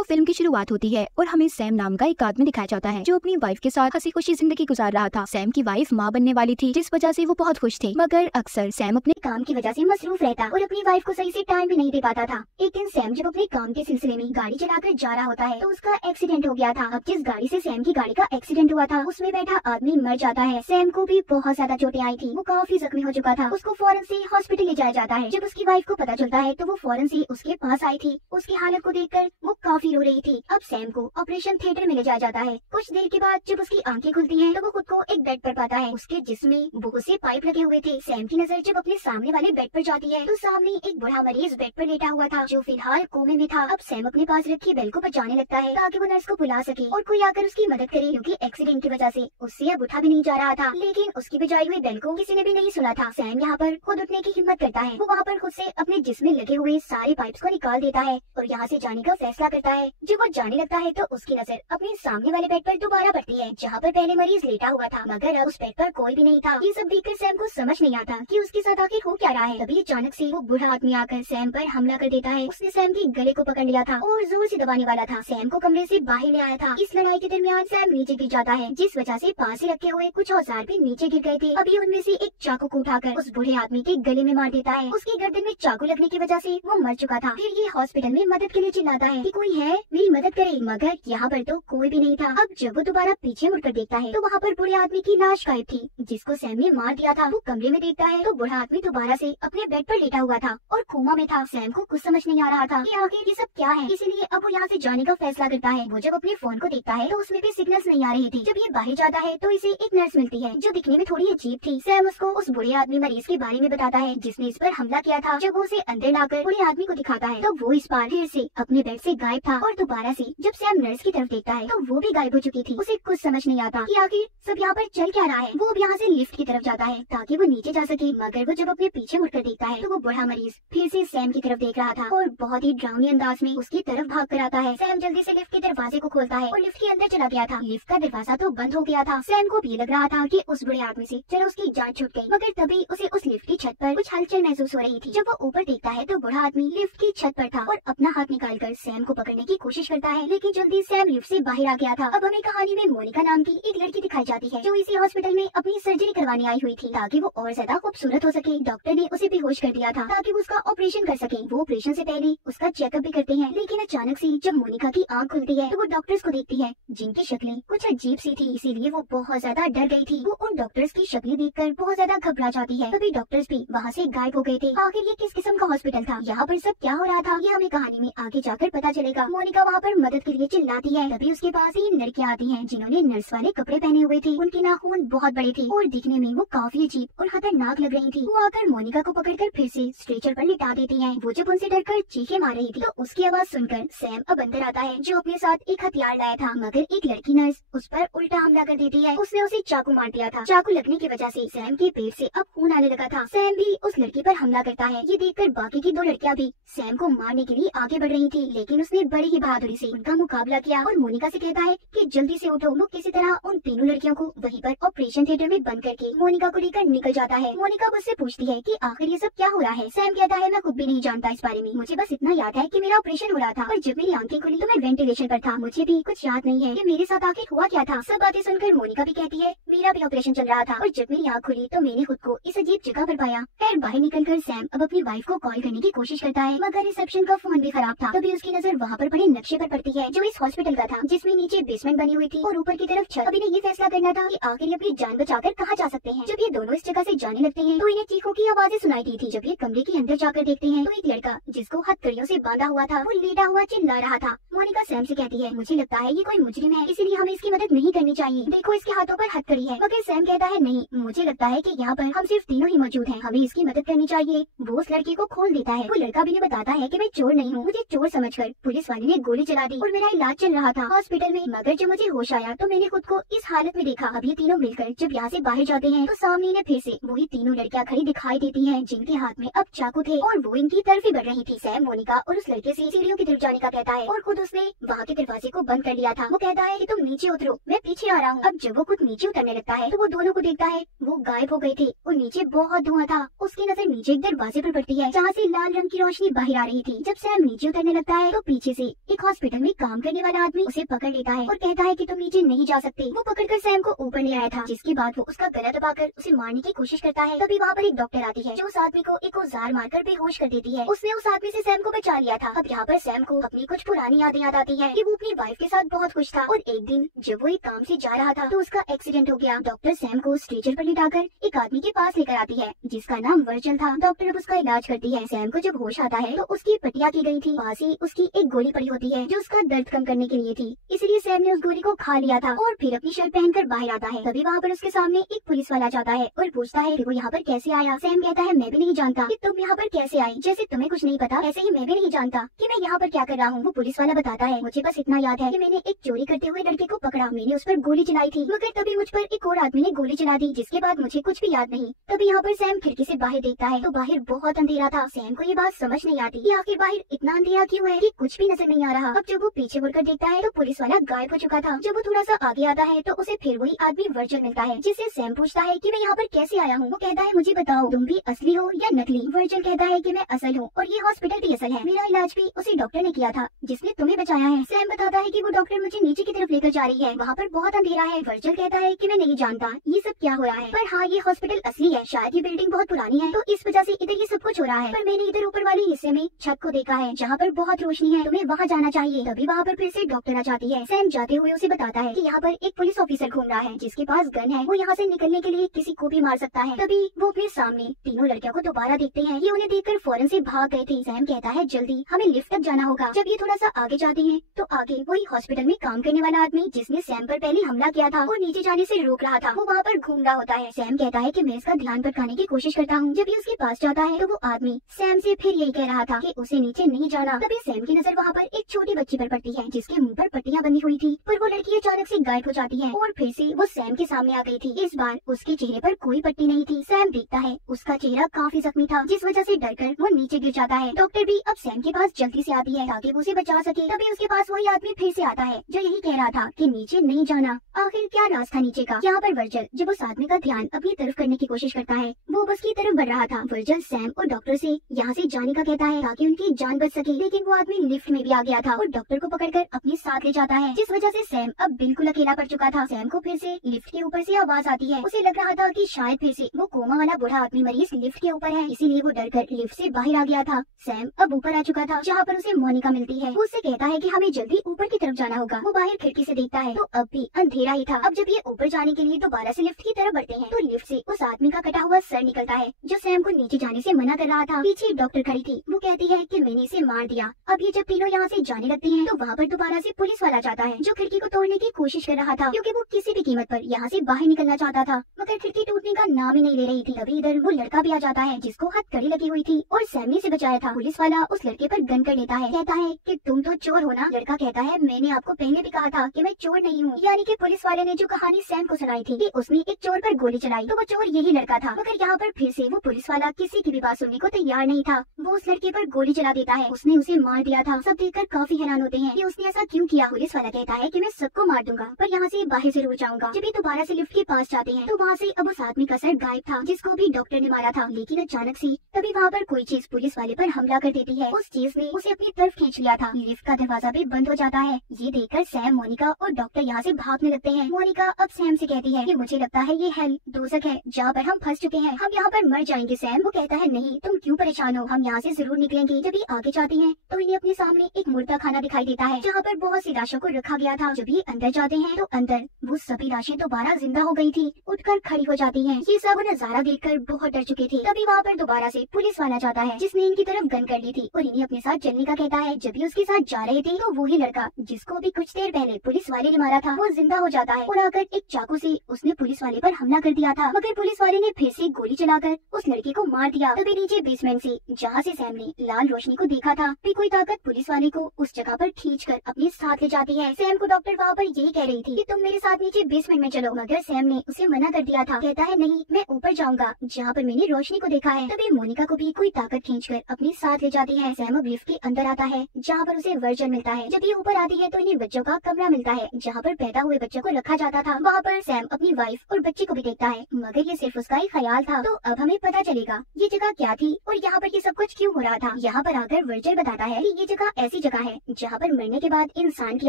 तो फिल्म की शुरुआत होती है और हमें सैम नाम का एक आदमी दिखाया जाता है जो अपनी वाइफ के साथ हंसी खुशी जिंदगी गुजार रहा था। सैम की वाइफ माँ बनने वाली थी जिस वजह से वो बहुत खुश थी, मगर अक्सर सैम अपने काम की वजह से मसरूफ रहता और अपनी वाइफ को सही से टाइम भी नहीं दे पाता था। एक दिन सैम जब अपने काम के सिलसिले में गाड़ी चलाकर जा रहा होता है तो उसका एक्सीडेंट हो गया था। अब जिस गाड़ी से सैम की गाड़ी का एक्सीडेंट हुआ था उसमें बैठा आदमी मर जाता है। सैम को भी बहुत ज्यादा चोटें आई थी, वो काफी जख्मी हो चुका था। उसको फौरन से हॉस्पिटल ले जाया जाता है। जब उसकी वाइफ को पता चलता है तो वो फौरन से उसके पास आई थी। उसकी हालत को देखकर वो काफी रो रही थी। अब सैम को ऑपरेशन थिएटर में ले जाया जाता है। कुछ देर के बाद जब उसकी आंखें खुलती हैं तो वो खुद को एक बेड पर पाता है। उसके जिस्म में बहुत से पाइप लगे हुए थे। सैम की नजर जब अपने सामने वाले बेड पर जाती है तो सामने एक बूढ़ा मरीज बेड पर लेटा हुआ था जो फिलहाल कोमे में था। अब सैम अपने पास रखी बेल को बचाने लगता है ताकि वो नर्स को बुला सके और कोई आकर उसकी मदद करे, क्योंकि एक्सीडेंट की वजह से उससे अब उठा भी नहीं जा रहा था। लेकिन उसकी बजाई हुई बेल को किसी ने भी नहीं सुना था। सैम यहाँ पर खुद उठने की हिम्मत करता है। वो वहाँ पर खुद से अपने जिस्म में लगे हुए सारे पाइप्स को निकाल देता है और यहाँ से जाने का फैसला करता है। जब वो जाने लगता है तो उसकी नजर अपने सामने वाले बेड पर दोबारा पड़ती है जहाँ पर पहले मरीज लेटा हुआ था, मगर अब उस बेड पर कोई भी नहीं था। ये सब देखकर सैम को समझ नहीं आता कि उसके साथ आखिर हो क्या रहा है। तभी अचानक से वो बूढ़ा आदमी आकर सैम पर हमला कर देता है। उसने सैम के गले को पकड़ लिया था और जोर से दबाने वाला था। सैम को कमरे से बाहर ले आया था। इस लड़ाई के दरमियान सैम नीचे गिर जाता है, जिस वजह से पास ही रखे हुए कुछ औजार भी नीचे गिर गए थे। अभी उनमें से एक चाकू को उठाकर उस बूढ़े आदमी के गले में मार देता है। उसकी गर्दन में चाकू लगने की वजह से वो मर चुका था। फिर ये हॉस्पिटल में मदद के लिए चिल्लाता है कि कोई है मेरी मदद करे, मगर यहाँ पर तो कोई भी नहीं था। अब जब वो दोबारा पीछे मुड़कर देखता है तो वहाँ पर बूढ़े आदमी की लाश गायब थी जिसको सैम ने मार दिया था। वो कमरे में देखता है तो बूढ़ा आदमी दोबारा से अपने बेड पर लेटा हुआ था और कोमा में था। सैम को कुछ समझ नहीं आ रहा था कि आखिर ये सब क्या है, इसीलिए अब वो यहाँ से जाने का फैसला करता है। वो जब अपने फोन को देखता है तो उसमें भी सिग्नल्स नहीं आ रही थी। जब ये बाहर जाता है तो इसे एक नर्स मिलती है जो दिखने में थोड़ी अजीब थी। सैम उसको उस बूढ़े आदमी मरीज के बारे में बताता है जिसने इस पर हमला किया था। जब वो उसे अंदर लाकर बूढ़े आदमी को दिखाता है तो वो इस बार फिर से अपने बेड से गायब था और दोबारा से जब सैम नर्स की तरफ देखता है तो वो भी गायब हो चुकी थी। उसे कुछ समझ नहीं आता कि आखिर सब यहाँ पर चल क्या रहा है। वो अब यहाँ से लिफ्ट की तरफ जाता है ताकि वो नीचे जा सके, मगर वो जब अपने पीछे मुड़कर देखता है तो वो बूढ़ा मरीज फिर से सैम की तरफ देख रहा था और बहुत ही डरावनी अंदाज में उसकी तरफ भाग कर आता है। सैम जल्दी से लिफ्ट के दरवाजे को खोलता है और लिफ्ट के अंदर चला गया था। लिफ्ट का दरवाजा तो बंद हो गया था। सैम को भी लग रहा था कि उस बूढ़े आदमी से चलो उसकी जान छूट गई, मगर तभी उसे उस लिफ्ट की छत पर कुछ हलचल महसूस हो रही थी। जब वो ऊपर देखता है तो बूढ़ा आदमी लिफ्ट की छत पर था और अपना हाथ निकालकर सैम को पकड़ने की कोशिश करता है, लेकिन जल्दी सैम लिफ्ट से बाहर आ गया था। अब हमें कहानी में मोनिका नाम की एक लड़की दिखाई जाती है जो इसी हॉस्पिटल में अपनी सर्जरी करवाने आई हुई थी ताकि वो और ज्यादा खूबसूरत हो सके। डॉक्टर ने उसे बेहोश कर दिया था ताकि वो उसका ऑपरेशन कर सके। वो ऑपरेशन से पहले उसका चेकअप भी करते हैं, लेकिन अचानक से जब मोनिका की आंख खुलती है तो वो डॉक्टर्स को देखती है जिनकी शक्लें कुछ अजीब सी थी, इसीलिए वो बहुत ज्यादा डर गई थी। वो उन डॉक्टर्स की शक्लें देखकर बहुत ज्यादा घबरा जाती है। तभी डॉक्टर्स भी वहाँ से गायब हो गए थे। आखिर ये किस किस्म का हॉस्पिटल था, यहाँ पर सब क्या हो रहा था, ये हमें कहानी में आगे जाकर पता चलेगा। मोनिका वहाँ पर मदद के लिए चिल्लाती है। तभी उसके पास 3 लड़कियाँ आती हैं जिन्होंने नर्स वाले कपड़े पहने हुए थे। उनके नाखून बहुत बड़े थे और दिखने में वो काफी अजीब और खतरनाक लग रही थी। वो आकर मोनिका को पकड़कर फिर से स्ट्रेचर पर लिटा देती हैं। वो जब उनसे डरकर चीखें मार रही थी तो उसकी आवाज सुनकर सैम अब अंदर आता है जो अपने साथ एक हथियार लाया था, मगर एक लड़की नर्स उस पर उल्टा हमला कर देती है। उसने उसे चाकू मार दिया था। चाकू लगने की वजह से सैम के पेट से अब खून आने लगा था। सैम भी उस लड़की पर हमला करता है। ये देखकर बाकी की 2 लड़कियां भी सैम को मारने के लिए आगे बढ़ रही थी, लेकिन उसने बड़ी ही बहादुरी से उनका मुकाबला किया और मोनिका से कहता है कि जल्दी से उठो। वो किसी तरह उन तीनों लड़कियों को वहीं पर ऑपरेशन थिएटर में बंद करके मोनिका को लेकर निकल जाता है। मोनिका मुझसे पूछती है कि आखिर ये सब क्या हो रहा है। सैम कहता है मैं खुद भी नहीं जानता इस बारे में, मुझे बस इतना याद है कि मेरा ऑपरेशन हो रहा था और जब मेरी आंखें खुली तो मैं वेंटिलेशन पर था। मुझे भी कुछ याद नहीं है कि मेरे साथ आखिर हुआ क्या था। सब बातें सुनकर मोनिका भी कहती है मेरा भी ऑपरेशन चल रहा था और जब मेरी आँख खुली तो मैंने खुद को इस अजीब जगह पर पाया। खैर बाहर निकलकर सैम अब अपनी वाइफ को कॉल करने की कोशिश करता है, मगर रिसेप्शन का फोन भी खराब था। तभी उसकी नजर वहाँ पर बड़े नक्शे पर पड़ती है जो इस हॉस्पिटल का था, जिसमें नीचे बेसमेंट बनी हुई थी और ऊपर की तरफ छत। अभी ने ये फैसला करना था कि आखिर ये अपनी जान बचाकर कहाँ जा सकते हैं। जब ये दोनों इस जगह से जाने लगते हैं तो इन्हें चीखों की आवाजें सुनाई दी थी। जब ये कमरे के अंदर जाकर देखते हैं तो एक लड़का जिसको हथकड़ियों से बांधा हुआ था वो लेटा हुआ चिल्ला रहा था। मोनिका सैम से कहती है मुझे लगता है ये कोई मुजरिम है, इसीलिए हमें इसकी मदद नहीं करनी चाहिए। देखो इसके हाथों पर हथकड़ी है। मगर सैम कहता है नहीं, मुझे लगता है कि यहाँ पर हम सिर्फ तीनों ही मौजूद हैं, हमें इसकी मदद करनी चाहिए। वो उस लड़की को खोल देता है। वो लड़का भी बताता है कि मैं चोर नहीं हूँ, मुझे चोर समझकर पुलिस वाले ने गोली चला दी और मेरा इलाज चल रहा था हॉस्पिटल में, मगर जब मुझे होश आया तो मैंने खुद को इस हालत में देखा। अब ये तीनों मिलकर जब यहाँ से बाहर जाते हैं तो सामने इन्हें फिर से वही तीनों लड़कियां खड़ी दिखाई देती हैं जिनके हाथ में अब चाकू थे और वो इनकी तरफ ही बढ़ रही थी। सैम मोनिका और उस लड़के से सीढ़ियों की तरफ जाने का कहता है और खुद उस उसने वहाँ के दरवाजे को बंद कर लिया था। वो कहता है कि तुम नीचे उतरो, मैं पीछे आ रहा हूँ। अब जब वो खुद नीचे उतरने लगता है तो वो दोनों को देखता है, वो गायब हो गए थे और नीचे बहुत धुआं था। उसकी नजर नीचे एक दरवाजे पर पड़ती है जहाँ से लाल रंग की रोशनी बाहर आ रही थी। जब सैम नीचे उतरने लगता है तो पीछे से एक हॉस्पिटल में काम करने वाला आदमी उसे पकड़ लेता है और कहता है कि तुम नीचे नहीं जा सकते। वो पकड़कर सैम को ऊपर ले आया था, जिसके बाद वो उसका गला दबाकर उसे मारने की कोशिश करता है। तभी वहाँ पर एक डॉक्टर आती है जो उस आदमी को एक औजार मारकर बेहोश कर देती है। उसने उस आदमी से सैम को बचा लिया था। अब यहाँ पर सैम को अपनी कुछ पुरानी यादें याद आती है कि वो अपनी वाइफ के साथ बहुत खुश था और एक दिन जब वो एक काम से जा रहा था तो उसका एक्सीडेंट हो गया। डॉक्टर सैम को स्ट्रेचर पर लिटाकर एक आदमी के पास लेकर आती है जिसका नाम वर्जिल था। डॉक्टर अब उसका इलाज करती है। सैम को जब होश आता है तो उसकी पट्टियां की गई थी, पास ही उसकी एक गोली पड़ी होती है जो उसका दर्द कम करने के लिए थी, इसलिए सैम ने उस गोली को खा लिया था और फिर अपनी शर्ट पहनकर बाहर आता है। तभी वहाँ पर उसके सामने एक पुलिस वाला जाता है और पूछता है कि वो यहाँ पर कैसे आया। सैम कहता है मैं भी नहीं जानता कि तुम यहाँ पर कैसे आई, जैसे तुम्हें कुछ नहीं पता ऐसे ही मैं भी नहीं जानता कि मैं यहाँ पर क्या कर रहा हूँ। वो पुलिस वाला बताता है मुझे बस इतना याद है कि मैंने एक चोरी करते हुए लड़के को पकड़ा, मैंने उस पर गोली चलाई थी, मगर तभी मुझ पर एक और आदमी ने गोली चला दी, जिसके बाद मुझे कुछ भी याद नहीं। तभी यहाँ पर सैम खिड़की से बाहर देखता है तो बाहर बहुत अंधेरा था। सैम को ये बात समझ नहीं आती कि आखिर बाहर इतना अंधेरा क्यों है कि कुछ भी नजर नहीं आ रहा। अब जब वो पीछे मुड़कर देखता है तो पुलिस वाला गायब हो चुका था। जब वो थोड़ा सा आगे आता है तो उसे फिर वही आदमी वर्जिल मिलता है, जिससे सैम पूछता है कि मैं यहाँ पर कैसे आया हूँ। वो कहता है मुझे बताओ तुम भी असली हो या नकली। वर्जिल कहता है कि मैं असल हूँ और ये हॉस्पिटल भी असल है, मेरा इलाज भी उसी डॉक्टर ने किया था जिसने तुम्हें बचाया है। सैम बताता है कि वो डॉक्टर मुझे नीचे की तरफ लेकर जा रही है, वहाँ पर बहुत अंधेरा है। वर्जिल कहता है कि मैं नहीं जानता ये सब क्या हो रहा है, पर हाँ ये हॉस्पिटल असली है, शायद ये बिल्डिंग बहुत पुरानी है तो इस वजह से इधर ये सब कुछ हो रहा है, पर मैंने इधर ऊपर वाले हिस्से में छत को देखा है जहाँ पर बहुत रोशनी है, तुम्हें वहाँ जाना चाहिए। तभी वहाँ पर फिर से डॉक्टर आ जाती है। सैम जाते हुए उसे बताता है कि यहाँ पर एक पुलिस ऑफिसर घूम रहा है जिसके पास गन है, वो यहाँ से निकलने के लिए किसी को भी मार सकता है। तभी वो अपने सामने तीनों लड़कियों को दोबारा देखते हैं, ये उन्हें देखकर फौरन से भाग गए थे। सैम कहता है जल्दी हमें लिफ्ट तक जाना होगा। जब ये थोड़ा सा आगे जाते हैं तो आगे वही हॉस्पिटल में काम करने वाला आदमी जिसने सैम पर पहले हमला किया था और नीचे जाने से रोक रहा था, वो वहाँ पर घूम रहा होता है। सैम कहता है कि मैं इसका ध्यान भटकाने की कोशिश करता हूँ। जब ये उसके पास जाता है तो वो आदमी सैम से फिर यही कह रहा था कि उसे नीचे नहीं जाना। तभी सैम की नजर वहाँ पर एक छोटी बच्ची पर पड़ती है जिसके मुंह पर पट्टियां बंधी हुई थी, पर वो लड़की अचानक से गायब हो जाती है और फिर से वो सैम के सामने आ गई थी। इस बार उसके चेहरे पर कोई पट्टी नहीं थी। सैम देखता है उसका चेहरा काफी जख्मी था, जिस वजह से डरकर वो नीचे गिर जाता है। डॉक्टर भी अब सैम के पास जल्दी से आती है ताकि वो उसे बचा सके। तभी उसके पास वही आदमी फिर से आता है जो यही कह रहा था कि नीचे नहीं जाना। आखिर क्या राज था नीचे का। यहाँ पर वर्जिल जब उस आदमी का ध्यान अपनी तरफ करने की कोशिश करता है, वो बस की तरफ बढ़ रहा था। वर्जिल सैम और डॉक्टर से यहाँ से जाने का कहता है ताकि उनकी जान बच सके, लेकिन वो आदमी लिफ्ट में भी आ गया था और डॉक्टर को पकड़कर अपने साथ ले जाता है, जिस वजह से सैम अब बिल्कुल अकेला पड़ चुका था। सैम को फिर से लिफ्ट के ऊपर से आवाज आती है। उसे लग रहा था कि शायद फिर से वो कोमा वाला बूढ़ा आदमी मरीज लिफ्ट के ऊपर है, इसीलिए वो डरकर लिफ्ट से बाहर आ गया था। सैम अब ऊपर आ चुका था जहाँ पर उसे मोनिका मिलती है। वो उससे कहता है कि हमें जल्दी ऊपर की तरफ जाना होगा। वो बाहर खिड़की से देखता है तो अब भी अंधेरा ही था। अब जब ये ऊपर जाने के लिए दोबारा से लिफ्ट की तरफ बढ़ते हैं तो लिफ्ट से उस आदमी का कटा हुआ सर निकलता है जो सैम को नीचे जाने से मना कर रहा था। पीछे डॉक्टर खड़ी थी, वो कहती है कि मैंने इसे मार दिया। अब ये जब तीनों यहाँ से जाने लगते हैं तो वहाँ पर दोबारा से पुलिस वाला जाता है जो खिड़की को तोड़ने की कोशिश कर रहा था, क्योंकि वो किसी भी कीमत पर यहाँ से बाहर निकलना चाहता था, मगर खिड़की टूटने का नाम ही नहीं ले रही थी। तभी इधर वो लड़का भी आ जाता है जिसको हथकड़ी लगी हुई थी और सैम ने से बचाया था। पुलिस वाला उस लड़के पर गन कर लेता है, कहता है कि तुम तो चोर हो ना। लड़का कहता है मैंने आपको पहले भी कहा था कि मैं चोर नहीं हूँ। यानी कि पुलिस वाले ने जो कहानी सैम को सुनाई थी कि उसने एक चोर पर गोली चलाई तो वो चोर यही लड़का था, मगर यहाँ पर फिर से वो पुलिस वाला किसी की भी बात सुनने को तैयार नहीं था। वो उस लड़के पर गोली चला देता है, उसने उसे मार दिया था। सब देखकर काफी हैरान होते हैं कि उसने ऐसा क्यों किया। पुलिस वाला कहता है कि मैं सबको मार दूंगा पर यहाँ से बाहर जरूर जाऊंगा। जब ये दोबारा से लिफ्ट के पास जाते हैं तो वहाँ से अब उस आदमी का सर गायब था जिसको भी डॉक्टर ने मारा था, लेकिन अचानक से तभी वहाँ पर कोई चीज पुलिस वाले पर हमला कर देती है। उस चीज ने उसे अपनी तरफ खींच लिया था। लिफ्ट का दरवाजा भी बंद हो जाता है। ये देखकर सैम, मोनिका और डॉक्टर यहाँ से भागने लगते हैं। मोनिका अब सैम से कहती है कि मुझे लगता है ये हेल दोजख है जहाँ पर हम फंस चुके हैं, हम यहाँ पर मर जाएंगे। सैम वो कहता है नहीं, तुम क्यों परेशान हो, हम यहाँ से जरूर निकलेंगे। जब ये आगे जाते हैं तो इन्हें अपने सामने एक मुर्दा खाना दिखाई देता है जहाँ पर बहुत सी लाशों को रखा गया था। जब ये अंदर जाते हैं तो अंदर वो सभी लाशें दोबारा जिंदा हो गई थी, उठकर खड़ी हो जाती हैं। ये सब नजारा देखकर बहुत डर चुके थे। तभी वहाँ पर दोबारा से पुलिस वाला जाता है जिसने इनकी तरफ गन कर ली थी और इन्हें अपने साथ चलने का कहता है। जब भी उसके साथ जा रहे थे तो वही लड़का जिसको भी कुछ देर पहले पुलिस वाले ने मारा था वो जिंदा हो जाता है और आकर एक चाकू से उसने पुलिस वाले पर हमला कर दिया था, मगर पुलिस वाले ने फिर से गोली चलाकर उस लड़के को मार दिया। तभी नीचे बेसमेंट से जहाँ से सैम ने लाल रोशनी को देखा था, फिर कोई ताकत पुलिस वाले को उस जगह पर खींचकर अपने साथ ले जाती है। सैम को डॉक्टर वहाँ पर यही कह रही थी कि तुम मेरे साथ नीचे बेसमेंट में चलो, मगर सैम ने उसे मना कर दिया था। कहता है नहीं, मैं ऊपर जाऊंगा जहाँ पर मैंने रोशनी को देखा है। तभी मोनिका को भी कोई ताकत खींचकर अपने साथ ले जाती है। सैम अब लिफ्ट के अंदर आता है जहाँ पर उसे वर्जन मिलता है। जब ये ऊपर आती है तो इन्हें बच्चों का कमरा मिलता है जहाँ पर पैदा हुए बच्चों को रखा जाता था। वहाँ पर सैम अपनी वाइफ और बच्चे को भी देखता है, मगर ये सिर्फ उसका ही ख्याल था। तो अब हमें पता चलेगा ये जगह क्या थी और यहाँ पर ये सब कुछ क्यों हो रहा था। यहाँ पर आकर वर्जन बताता है कि ये जगह ऐसी जगह है जहाँ पर मरने के बाद इंसान की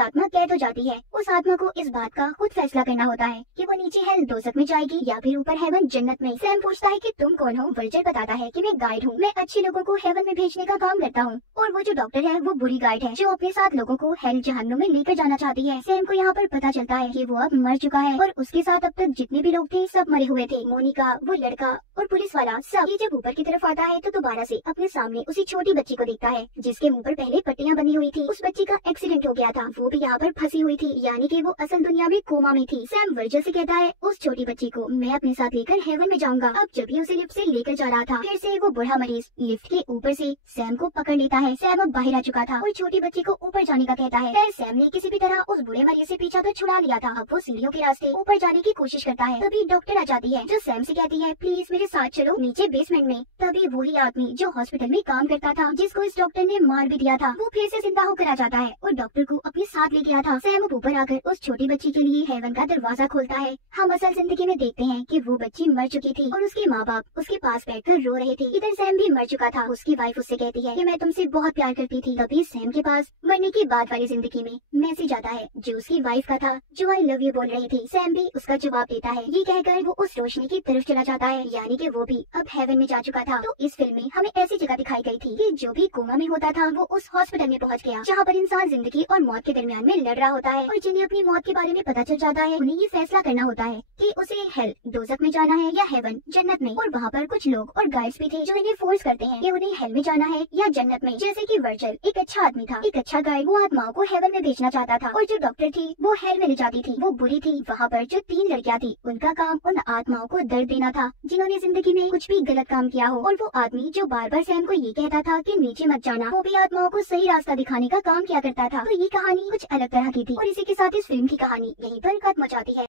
आत्मा कैद हो जाती है। उस आत्मा को इस बात का खुद फैसला करना होता है कि वो नीचे हेल दोज़ख में जाएगी या फिर ऊपर हेवन जन्नत में। सैम पूछता है कि तुम कौन हो। वर्जन बताता है कि मैं गाइड हूँ, मैं अच्छे लोगों को हेवन में भेजने का काम करता हूँ, और वो जो डॉक्टर है वो बुरी गाइड है जो अपने साथ लोगों को हेल जहन्नुम में लेकर जाना चाहती है। सैम को यहाँ पर पता चलता है कि वो अब मर चुका है और उसके साथ अब तक जितने भी लोग थे सब मरे हुए थे। मोनिका, वो लड़का और पुलिस वाला सब। ये जब ऊपर की तरफ आता है तो दोबारा से अपने सामने उसी छोटी बच्ची को देखता है जिसके मुंह पर पहले पट्टियां बनी हुई थी। उस बच्ची का एक्सीडेंट हो गया था, वो भी यहाँ पर फंसी हुई थी, यानी कि वो असल दुनिया में कोमा में थी। सैम वर्जल से कहता है उस छोटी बच्ची को मैं अपने साथ लेकर हेवन में जाऊंगा। अब जब भी उसे लिफ्ट से लेकर जा रहा था, फिर से वो बुढ़ा मरीज लिफ्ट के ऊपर से सैम को पकड़ लेता है। सैम अब बाहर आ चुका था और छोटी बच्ची को ऊपर जाने का कहता है। फिर सैम ने किसी भी तरह उस बुढ़े मरीज से पीछा तो छुड़ा लिया था। अब वो सीढ़ियों के रास्ते ऊपर जाने की कोशिश करता है। तभी डॉक्टर आ जाती है जो सैम से कहती है प्लीज मेरे साथ चलो नीचे बेसमेंट में। तभी वही आदमी जो हॉस्पिटल में काम करता था, जिसको इस डॉक्टर ने मार भी दिया था, वो फिर से जिंदा होकर आ जाता है और डॉक्टर को अपने साथ ले गया था। सैम ऊपर आकर उस छोटी बच्ची के लिए हेवन का दरवाजा खोलता है। हम असल जिंदगी में देखते हैं कि वो बच्ची मर चुकी थी और उसके माँ बाप उसके पास बैठकर रो रहे थे। इधर सैम भी मर चुका था। उसकी वाइफ उससे कहती है कि मैं तुमसे बहुत प्यार करती थी। तभी सैम के पास मरने के बाद वाली जिंदगी में मैसेज आता है जो उसकी वाइफ का था, जो आई लव यू बोल रही थी। सैम भी उसका जवाब देता है। ये कहकर वो उस रोशनी की तरफ चला जाता है, यानी कि वो भी अब हेवन में जा चुका था। तो इस फिल्म में हमें ऐसी जगह दिखाई गई थी कि जो भी कोमा में होता था वो उस हॉस्पिटल में पहुंच गया, जहाँ पर इंसान जिंदगी और मौत के दरमियान में लड़ रहा होता है। और जिन्हें अपनी मौत के बारे में पता चल जाता है, उन्हें ये फैसला करना होता है कि उसे हेल दोज़ख में जाना है या हेवन जन्नत में। और वहाँ पर कुछ लोग और गाइड्स भी थे जो इन्हें फोर्स करते हैं कि उन्हें हेल में जाना है या जन्नत में। जैसे कि वर्जल एक अच्छा आदमी था, एक अच्छा गाइड, वो आत्माओं को हेवन में भेजना चाहता था, और जो डॉक्टर थी वो हेल में ले जाती थी, वो बुरी थी। वहाँ पर जो 3 लड़कियाँ थी उनका काम उन आत्माओं को दर्द देना था जिन्होंने जिंदगी में कुछ भी गलत काम किया हो। और वो आदमी जो बार बार सैम को ये कहता था कि नीचे मत जाना, वो भी आत्माओं को सही रास्ता दिखाने का काम किया करता था। तो ये कहानी कुछ अलग तरह की थी और इसी के साथ इस फिल्म की कहानी यहीं पर खत्म हो जाती है।